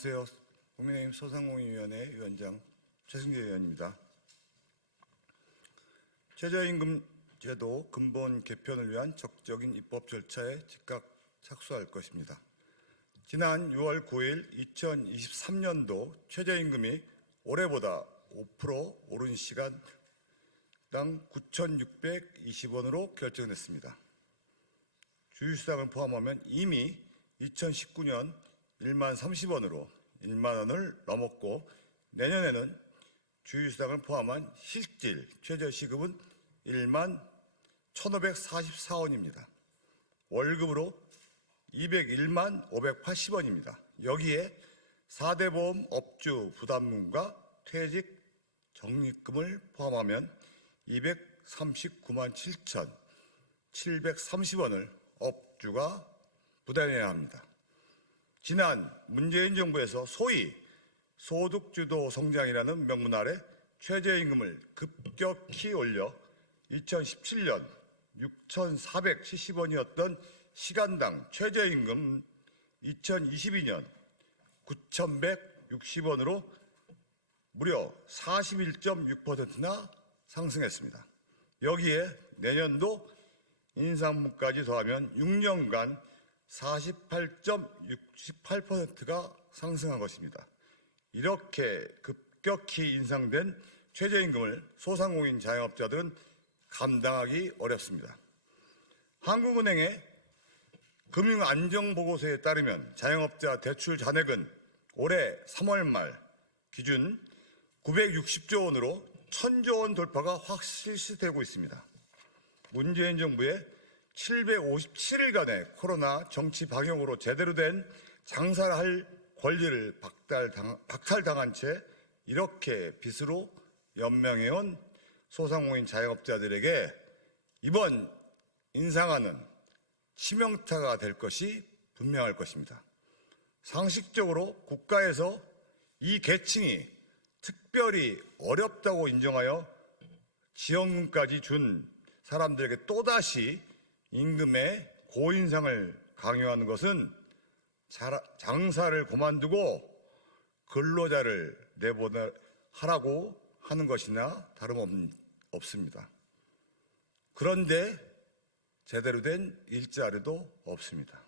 안녕하세요. 국민의힘 소상공인위원회 위원장 최승재 의원입니다. 최저임금 제도 근본 개편을 위한 적극적인 입법 절차에 즉각 착수할 것입니다. 지난 6월 9일 2023년도 최저임금이 올해보다 5% 오른 시간당 9,620원으로 결정됐습니다. 주휴수당을 포함하면 이미 2019년 1만 30원으로 1만 원을 넘었고, 내년에는 주휴수당을 포함한 실질 최저시급은 1만 1,544원입니다. 월급으로 201만 580원입니다. 여기에 4대 보험 업주 부담금과 퇴직 적립금을 포함하면 239만 7,730원을 업주가 부담해야 합니다. 지난 문재인 정부에서 소위 소득주도 성장이라는 명분 아래 최저임금을 급격히 올려 2017년 6,470원이었던 시간당 최저임금 2022년 9,160원으로 무려 41.6%나 상승했습니다. 여기에 내년도 인상분까지 더하면 6년간 48.68%가 상승한 것입니다. 이렇게 급격히 인상된 최저임금을 소상공인 자영업자들은 감당하기 어렵습니다. 한국은행의 금융안정보고서에 따르면 자영업자 대출 잔액은 올해 3월 말 기준 960조 원으로 1,000조 원 돌파가 확 실시되고 있습니다. 문재인 정부의 757일간의 코로나 정치 방역으로 제대로 된 장사를 할 권리를 박탈당한 채 이렇게 빚으로 연명해온 소상공인 자영업자들에게 이번 인상안은 치명타가 될 것이 분명할 것입니다. 상식적으로 국가에서 이 계층이 특별히 어렵다고 인정하여 지원금까지 준 사람들에게 또다시 임금의 고인상을 강요하는 것은 장사를 그만두고 근로자를 내보내라고 하는 것이나 다름없습니다. 그런데 제대로 된 일자리도 없습니다.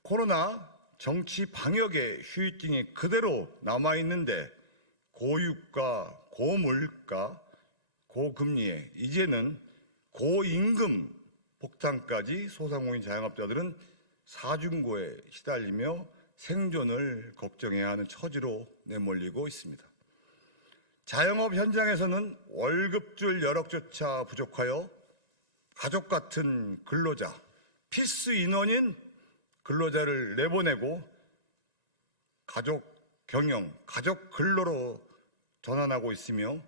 코로나 정치 방역의 후유증이 그대로 남아있는데 고유가, 고물가, 고금리에 이제는 고임금 폭탄까지 소상공인 자영업자들은 사중고에 시달리며 생존을 걱정해야 하는 처지로 내몰리고 있습니다. 자영업 현장에서는 월급줄 여력조차 부족하여 가족 같은 근로자, 필수 인원인 근로자를 내보내고 가족 경영, 가족 근로로 전환하고 있으며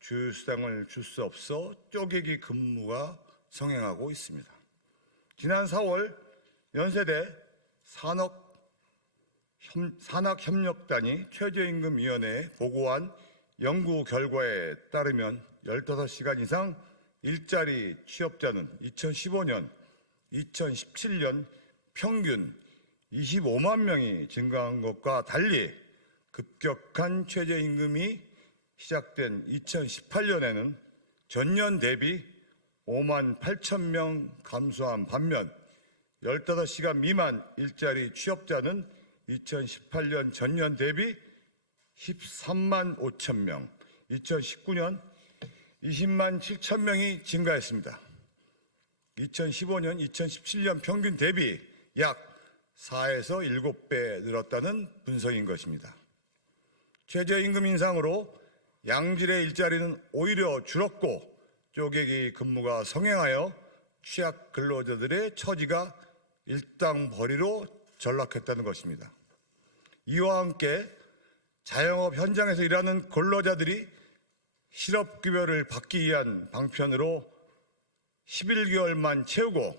주휴수당을 줄 수 없어 쪼개기 근무가 성행하고 있습니다. 지난 4월 연세대 산학협력단이 최저임금위원회에 보고한 연구 결과에 따르면 15시간 이상 일자리 취업자는 2015년, 2017년 평균 25만 명이 증가한 것과 달리 급격한 최저임금이 시작된 2018년에는 전년 대비 5만 8천 명 감소한 반면 15시간 미만 일자리 취업자는 2018년 전년 대비 13만 5천 명, 2019년 20만 7천 명이 증가했습니다. 2015년, 2017년 평균 대비 약 4에서 7배 늘었다는 분석인 것입니다. 최저임금 인상으로 양질의 일자리는 오히려 줄었고 쪼개기 근무가 성행하여 취약 근로자들의 처지가 일당벌이로 전락했다는 것입니다. 이와 함께 자영업 현장에서 일하는 근로자들이 실업급여를 받기 위한 방편으로 11개월만 채우고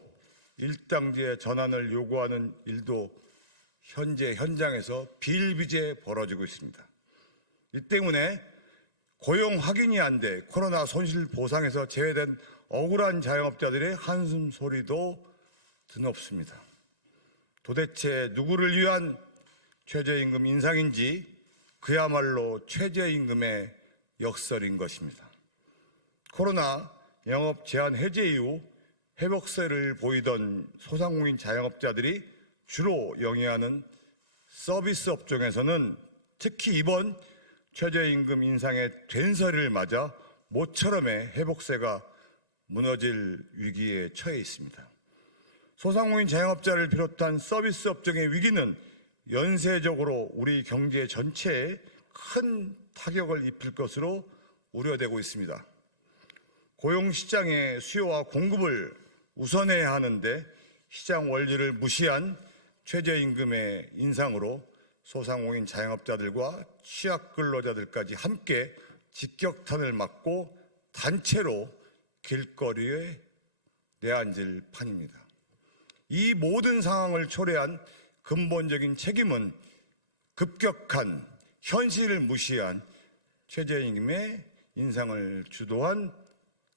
일당제 전환을 요구하는 일도 현재 현장에서 비일비재 벌어지고 있습니다. 이 때문에 고용 확인이 안 돼 코로나 손실 보상에서 제외된 억울한 자영업자들의 한숨 소리도 드높습니다. 도대체 누구를 위한 최저임금 인상인지 그야말로 최저임금의 역설인 것입니다. 코로나 영업 제한 해제 이후 회복세를 보이던 소상공인 자영업자들이 주로 영위하는 서비스 업종에서는 특히 이번 최저임금 인상의 된서를 맞아 모처럼의 회복세가 무너질 위기에 처해 있습니다. 소상공인 자영업자를 비롯한 서비스 업종의 위기는 연쇄적으로 우리 경제 전체에 큰 타격을 입힐 것으로 우려되고 있습니다. 고용시장의 수요와 공급을 우선해야 하는데 시장 원리를 무시한 최저임금의 인상으로 소상공인 자영업자들과 취약근로자들까지 함께 직격탄을 맞고 단체로 길거리에 내앉을 판입니다. 이 모든 상황을 초래한 근본적인 책임은 급격한 현실을 무시한 최저임금의 인상을 주도한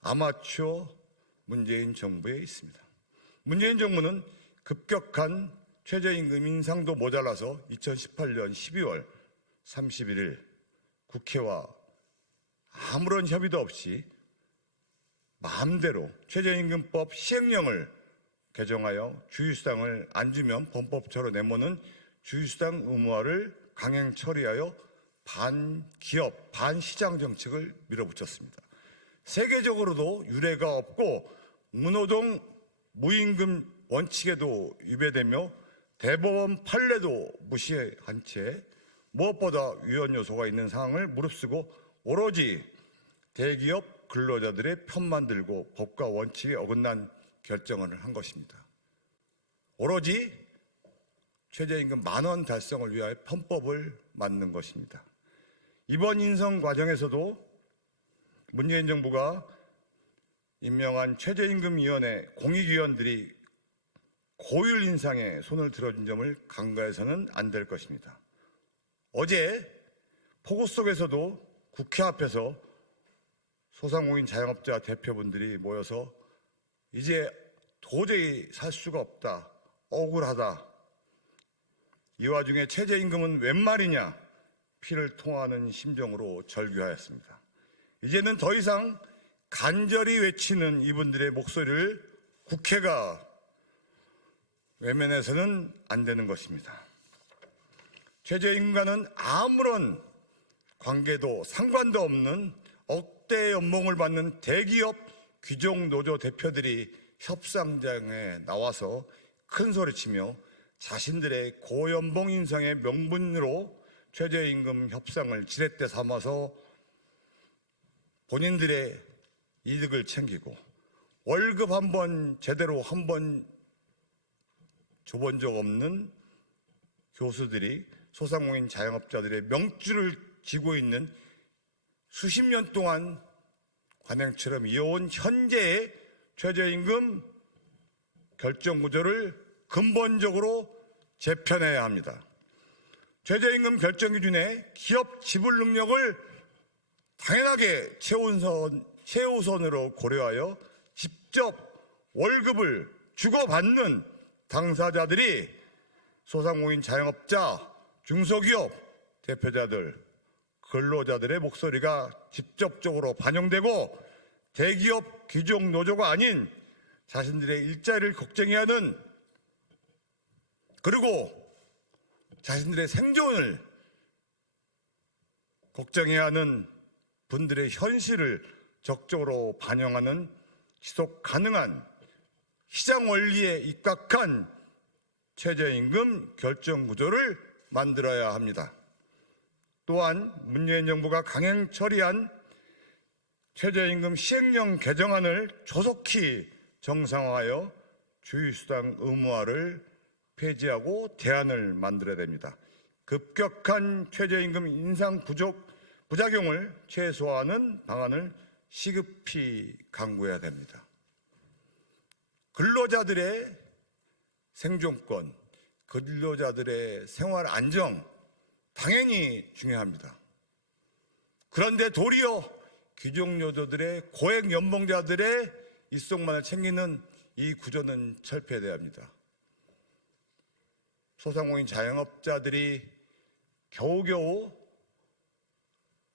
아마추어 문재인 정부에 있습니다. 문재인 정부는 급격한 최저임금 인상도 모자라서 2018년 12월 31일 국회와 아무런 협의도 없이 마음대로 최저임금법 시행령을 개정하여 주휴수당을 안 주면 범법처로 내모는 주휴수당 의무화를 강행 처리하여 반기업, 반시장 정책을 밀어붙였습니다. 세계적으로도 유례가 없고 무노동 무임금 원칙에도 위배되며 대법원 판례도 무시한 채 무엇보다 위헌 요소가 있는 상황을 무릅쓰고 오로지 대기업 근로자들의 편만 들고 법과 원칙에 어긋난 결정을 한 것입니다. 오로지 최저임금 10,000원 달성을 위하여 편법을 만든 것입니다. 이번 인선 과정에서도 문재인 정부가 임명한 최저임금위원회 공익위원들이 고율 인상에 손을 들어준 점을 간과해서는 안 될 것입니다. 어제 폭우 속에서도 국회 앞에서 소상공인 자영업자 대표분들이 모여서 이제 도저히 살 수가 없다, 억울하다, 이 와중에 최저임금은 웬 말이냐 피를 토하는 심정으로 절규하였습니다. 이제는 더 이상 간절히 외치는 이분들의 목소리를 국회가 외면해서는 안 되는 것입니다. 최저임금과는 아무런 관계도 상관도 없는 억대 연봉을 받는 대기업 귀족노조 대표들이 협상장에 나와서 큰 소리치며 자신들의 고연봉 인상의 명분으로 최저임금 협상을 지렛대 삼아서 본인들의 이득을 챙기고 월급 한번 제대로 한번 줘본 적 없는 교수들이 소상공인 자영업자들의 명줄을 쥐고 있는 수십 년 동안 관행처럼 이어온 현재의 최저임금 결정 구조를 근본적으로 재편해야 합니다. 최저임금 결정 기준에 기업 지불 능력을 당연하게 최우선으로 고려하여 직접 월급을 주고받는 당사자들이 소상공인 자영업자, 중소기업 대표자들, 근로자들의 목소리가 직접적으로 반영되고 대기업 귀족노조가 아닌 자신들의 일자리를 걱정해야 하는, 그리고 자신들의 생존을 걱정해야 하는 분들의 현실을 적극적으로 반영하는 지속 가능한 시장 원리에 입각한 최저임금 결정 구조를 만들어야 합니다. 또한 문재인 정부가 강행 처리한 최저임금 시행령 개정안을 조속히 정상화하여 주휴수당 의무화를 폐지하고 대안을 만들어야 됩니다. 급격한 최저임금 인상 부작용을 최소화하는 방안을 시급히 강구해야 됩니다. 근로자들의 생존권, 근로자들의 생활 안정 당연히 중요합니다. 그런데 도리어 귀족노조들의 고액 연봉자들의 일속만을 챙기는 이 구조는 철폐돼야 합니다. 소상공인 자영업자들이 겨우겨우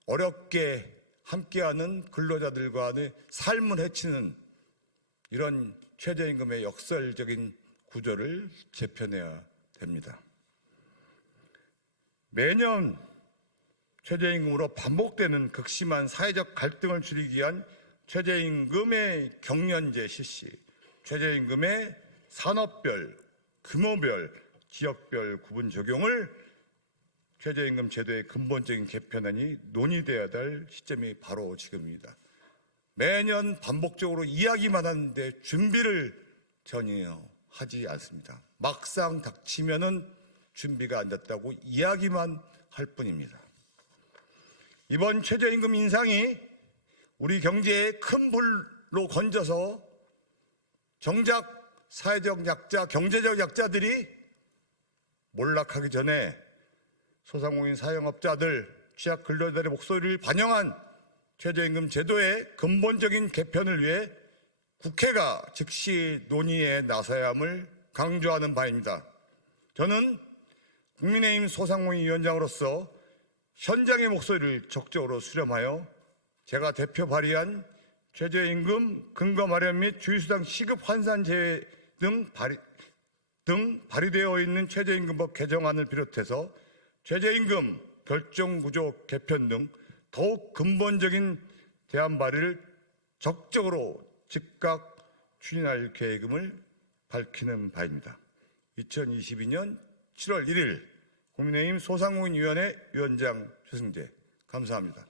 어렵게 함께하는 근로자들과의 삶을 해치는 이런 최저임금의 역설적인 구조를 재편해야 됩니다. 매년 최저임금으로 반복되는 극심한 사회적 갈등을 줄이기 위한 최저임금의 경연제 실시, 최저임금의 산업별, 규모별, 지역별 구분 적용을 최저임금 제도의 근본적인 개편안이 논의되어야 할 시점이 바로 지금입니다. 매년 반복적으로 이야기만 하는데 준비를 전혀 하지 않습니다. 막상 닥치면은 준비가 안 됐다고 이야기만 할 뿐입니다. 이번 최저임금 인상이 우리 경제에 큰 불로 건져서 정작 사회적 약자, 경제적 약자들이 몰락하기 전에 소상공인 사용업자들, 취약 근로자들의 목소리를 반영한 최저임금 제도의 근본적인 개편을 위해 국회가 즉시 논의에 나서야 함을 강조하는 바입니다. 저는 국민의힘 소상공인 위원장으로서 현장의 목소리를 적극적으로 수렴하여 제가 대표 발의한 최저임금 근거 마련 및 주휴수당 시급 환산 제외 등 발의되어 있는 최저임금법 개정안을 비롯해서 최저임금 결정구조 개편 등 더욱 근본적인 대안 발의를 적극적으로 즉각 추진할 계획임을 밝히는 바입니다. 2022년 7월 1일 국민의힘 소상공인위원회 위원장 최승재, 감사합니다.